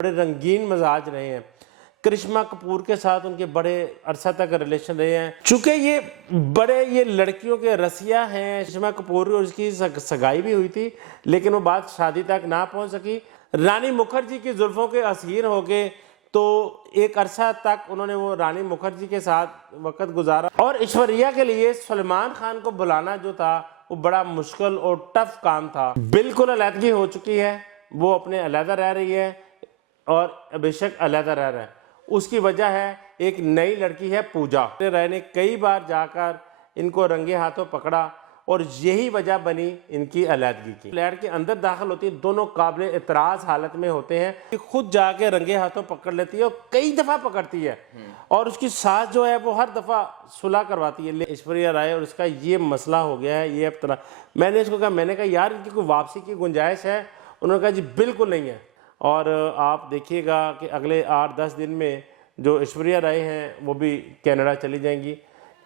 बड़े रंगीन मिजाज रहे हैं। करिश्मा कपूर के साथ उनके बड़े अरसा तक रिलेशन रहे हैं। चूंकि ये लड़कियों के रसिया हैं, करिश्मा कपूर और उसकी सगाई भी हुई थी, लेकिन वो बात शादी तक ना पहुंच सकी। रानी मुखर्जी की जुल्फों के असीर हो गए, तो एक अरसा तक उन्होंने वो रानी मुखर्जी के साथ वक्त गुजारा। और ऐश्वर्या के लिए सलमान खान को बुलाना जो था वो बड़ा मुश्किल और टफ काम था। बिल्कुल अलहदगी हो चुकी है, वो अपने अलहदा रह रही है और अभिषेक अलहदा रह रहा है। उसकी वजह है एक नई लड़की है पूजा। राय ने कई बार जाकर इनको रंगे हाथों पकड़ा और यही वजह बनी इनकी अलहदगी की। फ्लैट के अंदर दाखिल होती है, दोनों काबिल एतराज़ हालत में होते हैं। खुद जाके रंगे हाथों पकड़ लेती है और कई दफ़ा पकड़ती है, और उसकी सास जो है वो हर दफ़ा सुलह करवाती है। ऐश्वर्या राय और उसका ये मसला हो गया है। ये अब तरह मैंने इसको कहा, मैंने कहा यार इनकी कोई वापसी की गुंजाइश है? उन्होंने कहा जी बिल्कुल नहीं है। और आप देखिएगा कि अगले 8-10 दिन में जो ऐश्वर्या राय हैं वो भी कनाडा चली जाएंगी।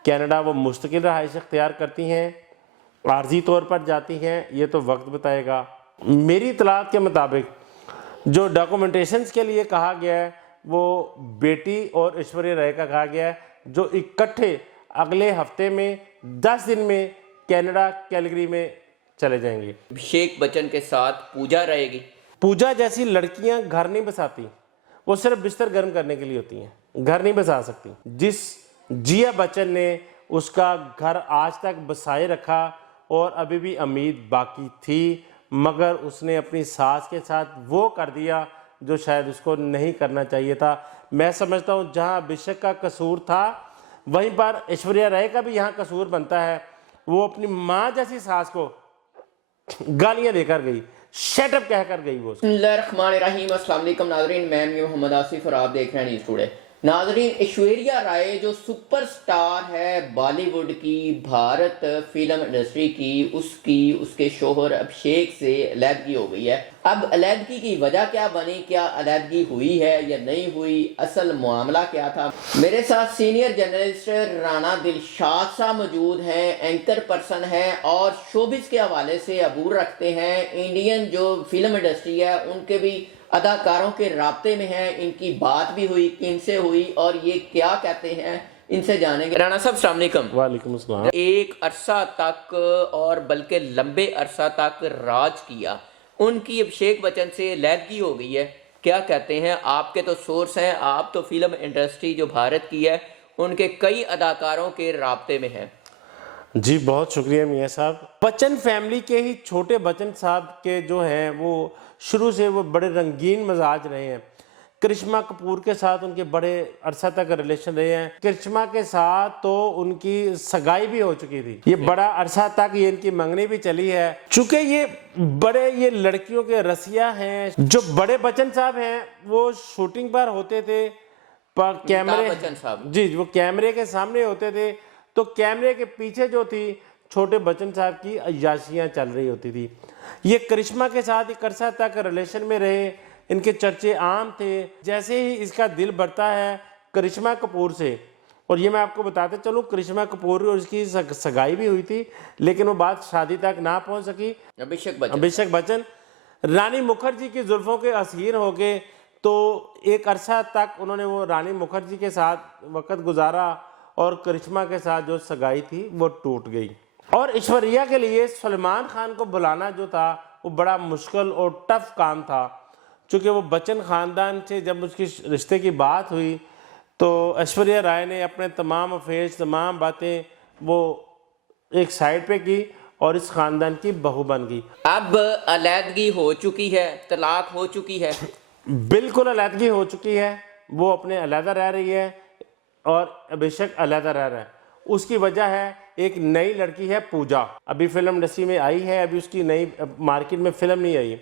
कनाडा वो मुस्तकिल रहाइश इख्तियार करती हैं, आर्जी तौर पर जाती हैं, ये तो वक्त बताएगा। मेरी इतलात के मुताबिक जो डॉक्यूमेंटेशंस के लिए कहा गया है वो बेटी और ऐश्वर्या राय का कहा गया है, जो इकट्ठे अगले हफ्ते में 10 दिन में कनाडा कैलगरी में चले जाएंगे। अभिषेक बच्चन के साथ पूजा रहेगी। पूजा जैसी लड़कियां घर नहीं बसाती, वो सिर्फ बिस्तर गर्म करने के लिए होती हैं, घर नहीं बसा सकती। जिस जिया बच्चन ने उसका घर आज तक बसाए रखा और अभी भी उम्मीद बाकी थी, मगर उसने अपनी सास के साथ वो कर दिया जो शायद उसको नहीं करना चाहिए था। मैं समझता हूँ जहाँ अभिषेक का कसूर था वहीं पर ऐश्वर्या राय का भी यहाँ कसूर बनता है। वो अपनी माँ जैसी सास को गालियाँ देकर गई, शटअप कहकर गई वो। बिस्मिल्लाहिर्रहमानिर्रहीम। अस्सलाम वालेकुम नाज़रीन, मैं मोहम्मद आसिफ और आप देख रहे हैं न्यूज़ टुडे। नाज़रीन, ऐश्वर्या राय जो सुपरस्टार है बॉलीवुड की, भारत फिल्म इंडस्ट्री की, उसके शोहर अभिषेक से अलहदगी हो गई है। अब अलहदगी की वजह क्या बनी, क्या अलहदगी हुई है या नहीं हुई, असल मामला क्या था? मेरे साथ सीनियर जर्नलिस्ट राना दिलशाद साहब मौजूद हैं, एंकर पर्सन हैं और शोबिस के हवाले से अबूर रखते हैं। इंडियन जो फिल्म इंडस्ट्री है उनके भी अदाकारों के राब्ते में है। इनकी बात भी हुई, किनसे हुई और ये क्या कहते हैं, इनसे जानेंगे। राणा साहब अस्सलाम वालेकुम। वालेकुम अस्सलाम। एक अरसा तक और बल्कि लंबे अरसा तक राज किया, उनकी अभिषेक बच्चन से अलहदगी हो गई है, क्या कहते हैं? आपके तो सोर्स हैं, आप तो फिल्म इंडस्ट्री जो भारत की है उनके कई अदाकारों के राब्ते में हैं। जी बहुत शुक्रिया मियाँ साहब। बच्चन फैमिली के ही छोटे बच्चन साहब के जो हैं वो शुरू से वो बड़े रंगीन मिजाज रहे हैं। करिश्मा कपूर के साथ उनके बड़े अरसा तक रिलेशन रहे हैं। करिश्मा के साथ तो उनकी सगाई भी हो चुकी थी, ये बड़ा अरसा तक ये इनकी मंगनी भी चली है। चूंकि ये लड़कियों के रसिया हैं। जो बड़े बच्चन साहब हैं वो शूटिंग पर होते थे, पर कैमरे बच्चन साहब जी वो कैमरे के सामने होते थे, तो कैमरे के पीछे जो थी छोटे बच्चन साहब की अय्याशियाँ चल रही होती थी। ये करिश्मा के साथ एक अरसा तक रिलेशन में रहे, इनके चर्चे आम थे। जैसे ही इसका दिल बढ़ता है करिश्मा कपूर से, और ये मैं आपको बताते चलूँ करिश्मा कपूर और उसकी सगाई भी हुई थी, लेकिन वो बात शादी तक ना पहुंच सकी। अभिषेक बच्चन रानी मुखर्जी की जुल्फों के असीर हो गए, तो एक अरसा तक उन्होंने वो रानी मुखर्जी के साथ वक्त गुजारा और करिश्मा के साथ जो सगाई थी वो टूट गई। और ऐश्वर्या के लिए सलमान खान को बुलाना जो था वो बड़ा मुश्किल और टफ काम था, क्योंकि वो बच्चन ख़ानदान से जब उसकी रिश्ते की बात हुई तो ऐश्वर्या राय ने अपने तमाम अफेयर्स, तमाम बातें वो एक साइड पे की और इस ख़ानदान की बहू बन गई। अब अलहदगी हो चुकी है, तलाक हो चुकी है। बिल्कुल अलहदगी हो चुकी है, वो अपने अलहदा रह रही है और अभिषेक अलहदा रह रहा है। उसकी वजह है एक नई लड़की है पूजा, अभी फिल्म इंडस्ट्री में आई है, अभी उसकी नई मार्केट में फिल्म नहीं आई।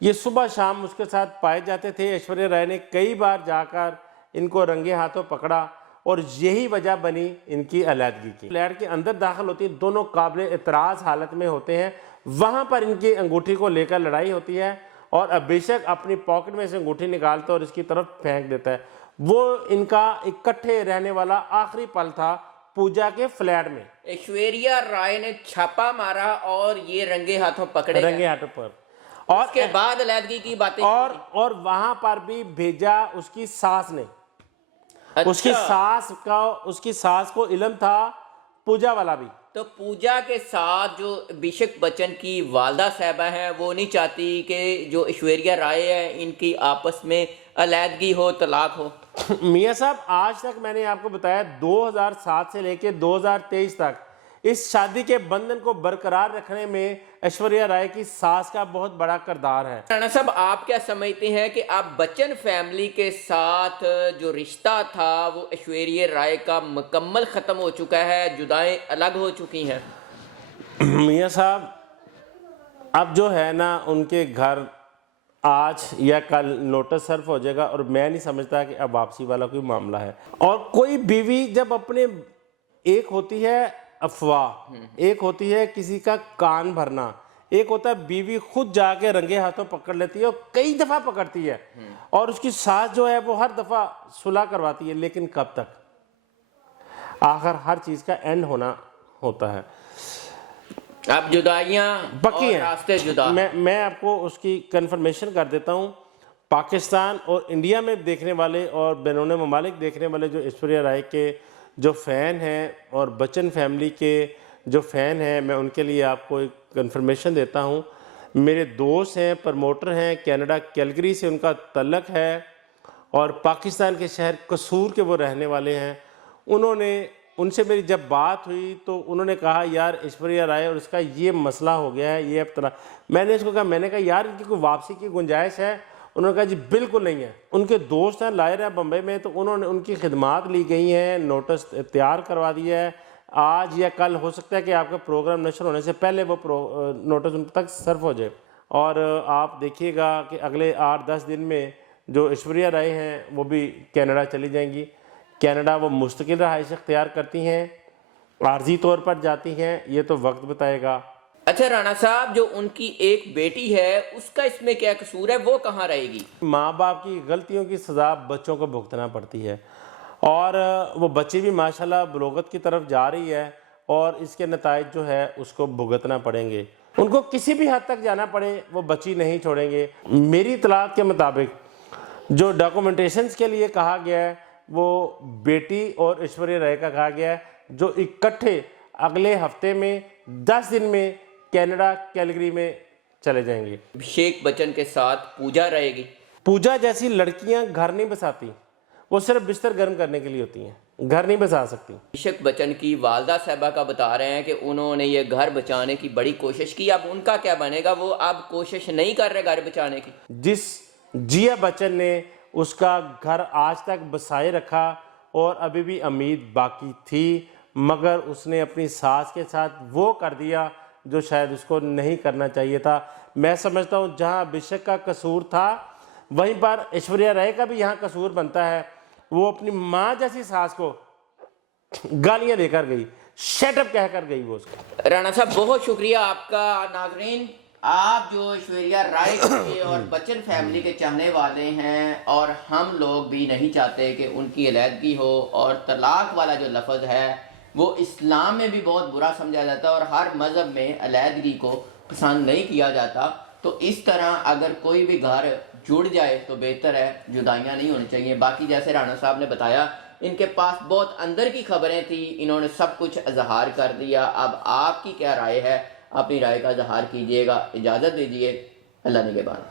ये सुबह शाम उसके साथ पाए जाते थे। ऐश्वर्या राय ने कई बार जाकर इनको रंगे हाथों पकड़ा और यही वजह बनी इनकी अलहदगी की। फ्लैट के अंदर दाखिल होती है, दोनों काबिल एतराज़ हालत में होते हैं, वहाँ पर इनकी अंगूठी को लेकर लड़ाई होती है और अभिषेक अपनी पॉकेट में से अंगूठी निकालता है और इसकी तरफ फेंक देता है। वो इनका इकट्ठे रहने वाला आखिरी पल था पूजा के फ्लैट में। ऐश्वर्या राय ने छापा मारा और ये रंगे हाथों पकड़े, रंगे हाथों पर। और उसके बाद अलैदगी की बातें और वहां पर भी भेजा उसकी सास ने। अच्छा। उसकी सास को इल्म था पूजा वाला भी। तो पूजा के साथ जो अभिषेक बच्चन की वालदा साहबा हैं वो नहीं चाहती कि जो ऐश्वर्या राय है इनकी आपस में अलैदगी हो, तलाक हो? मियाँ साहब, आज तक मैंने आपको बताया 2007 से लेकर 2023 तक इस शादी के बंधन को बरकरार रखने में ऐश्वर्या राय की सास का बहुत बड़ा किरदार है। राणा साहब, आप क्या समझते हैं कि अब बच्चन फैमिली के साथ जो रिश्ता था वो ऐश्वर्या राय का मुकम्मल खत्म हो चुका है, जुदाएं अलग हो चुकी हैं? मियाँ साहब, अब जो है ना उनके घर आज या कल नोटिस सर्व हो जाएगा और मैं नहीं समझता कि अब वापसी वाला कोई मामला है। और कोई बीवी जब अपने, एक होती है अफवाह, एक होती है किसी का कान भरना, एक होता है बीवी खुद जाके रंगे हाथों पकड़ लेती है और कई दफा पकड़ती है और उसकी सास जो है वो हर दफा सुलह करवाती है। लेकिन कब तक? आखिर हर चीज का एंड होना होता है। अब जुदाइयां बाकी और हैं, रास्ते जुदा। मैं आपको उसकी कंफर्मेशन कर देता हूँ। पाकिस्तान और इंडिया में देखने वाले और बैरून ममालिक देखने वाले जो ऐश्वर्या राय के जो फ़ैन हैं और बच्चन फैमिली के जो फ़ैन हैं, मैं उनके लिए आपको एक कंफर्मेशन देता हूँ। मेरे दोस्त हैं, प्रमोटर हैं, कनाडा कैलगरी से उनका तल्लक है और पाकिस्तान के शहर कसूर के वो रहने वाले हैं। उनसे मेरी जब बात हुई तो उन्होंने कहा यार ऐश्वर्या राय और उसका ये मसला हो गया है, ये अब तरह। मैंने कहा यार इनकी कोई वापसी की गुंजाइश है? उन्होंने कहा जी बिल्कुल नहीं है। उनके दोस्त हैं लायर है बम्बई में, तो उन्होंने उनकी खिदमात ली गई हैं, नोटिस तैयार करवा दिया है। आज या कल हो सकता है कि आपका प्रोग्राम नशर होने से पहले वो नोटिस उन तक सर्व हो जाए। और आप देखिएगा कि अगले 8-10 दिन में जो ऐश्वर्या राय हैं वो भी कनाडा चली जाएंगी। कनाडा वो मुस्तकिल रहाइश अख्तियार करती हैं, आर्जी तौर पर जाती हैं, ये तो वक्त बताएगा। अच्छा राणा साहब, जो उनकी एक बेटी है उसका इसमें क्या कसूर है? वो कहाँ रहेगी? माँ बाप की गलतियों की सज़ा बच्चों को भुगतना पड़ती है और वो बच्ची भी माशाल्लाह बलोगत की तरफ जा रही है और इसके नताइज जो है उसको भुगतना पड़ेंगे। उनको किसी भी हद तक जाना पड़े वो बच्ची नहीं छोड़ेंगे। मेरी इतलात के मुताबिक जो डॉक्यूमेंटेशंस के लिए कहा गया है वो बेटी और ऐश्वर्या राय का कहा गया है, जो इकट्ठे अगले हफ्ते में 10 दिन में कनाडा कैलगरी में चले जाएंगे। अभिषेक बच्चन के साथ पूजा रहेगी। पूजा जैसी लड़कियां घर नहीं बसाती, वो सिर्फ बिस्तर गर्म करने के लिए होती हैं, घर नहीं बसा सकती। अभिषेक बच्चन की वालदा साहबा का बता रहे हैं कि उन्होंने ये घर बचाने की बड़ी कोशिश की। अब उनका क्या बनेगा? वो अब कोशिश नहीं कर रहे घर बचाने की। जिस जिया बच्चन ने उसका घर आज तक बसाए रखा और अभी भी उम्मीद बाकी थी, मगर उसने अपनी सास के साथ वो कर दिया जो शायद उसको नहीं करना चाहिए था। मैं समझता हूँ जहाँ अभिषेक का कसूर था वहीं पर ऐश्वर्या राय का भी यहाँ कसूर बनता है। वो अपनी माँ जैसी सास को गालियाँ देकर गई, शटअप कहकर गई वो उसको। राणा साहब बहुत शुक्रिया आपका। नाजरीन, आप जो ऐश्वर्या राय के और बच्चन फैमिली के चाहने वाले हैं और हम लोग भी नहीं चाहते कि उनकी अलैदगी हो, और तलाक वाला जो लफ्ज़ है वो इस्लाम में भी बहुत बुरा समझा जाता है और हर मज़हब में अलैदगी को पसंद नहीं किया जाता। तो इस तरह अगर कोई भी घर जुड़ जाए तो बेहतर है, जुदाइयाँ नहीं होनी चाहिए। बाकी जैसे राणा साहब ने बताया इनके पास बहुत अंदर की खबरें थी, इन्होंने सब कुछ इजहार कर दिया। अब आपकी क्या राय है? अपनी राय का इजहार कीजिएगा। इजाज़त दीजिए, अल्लाह निगहबान।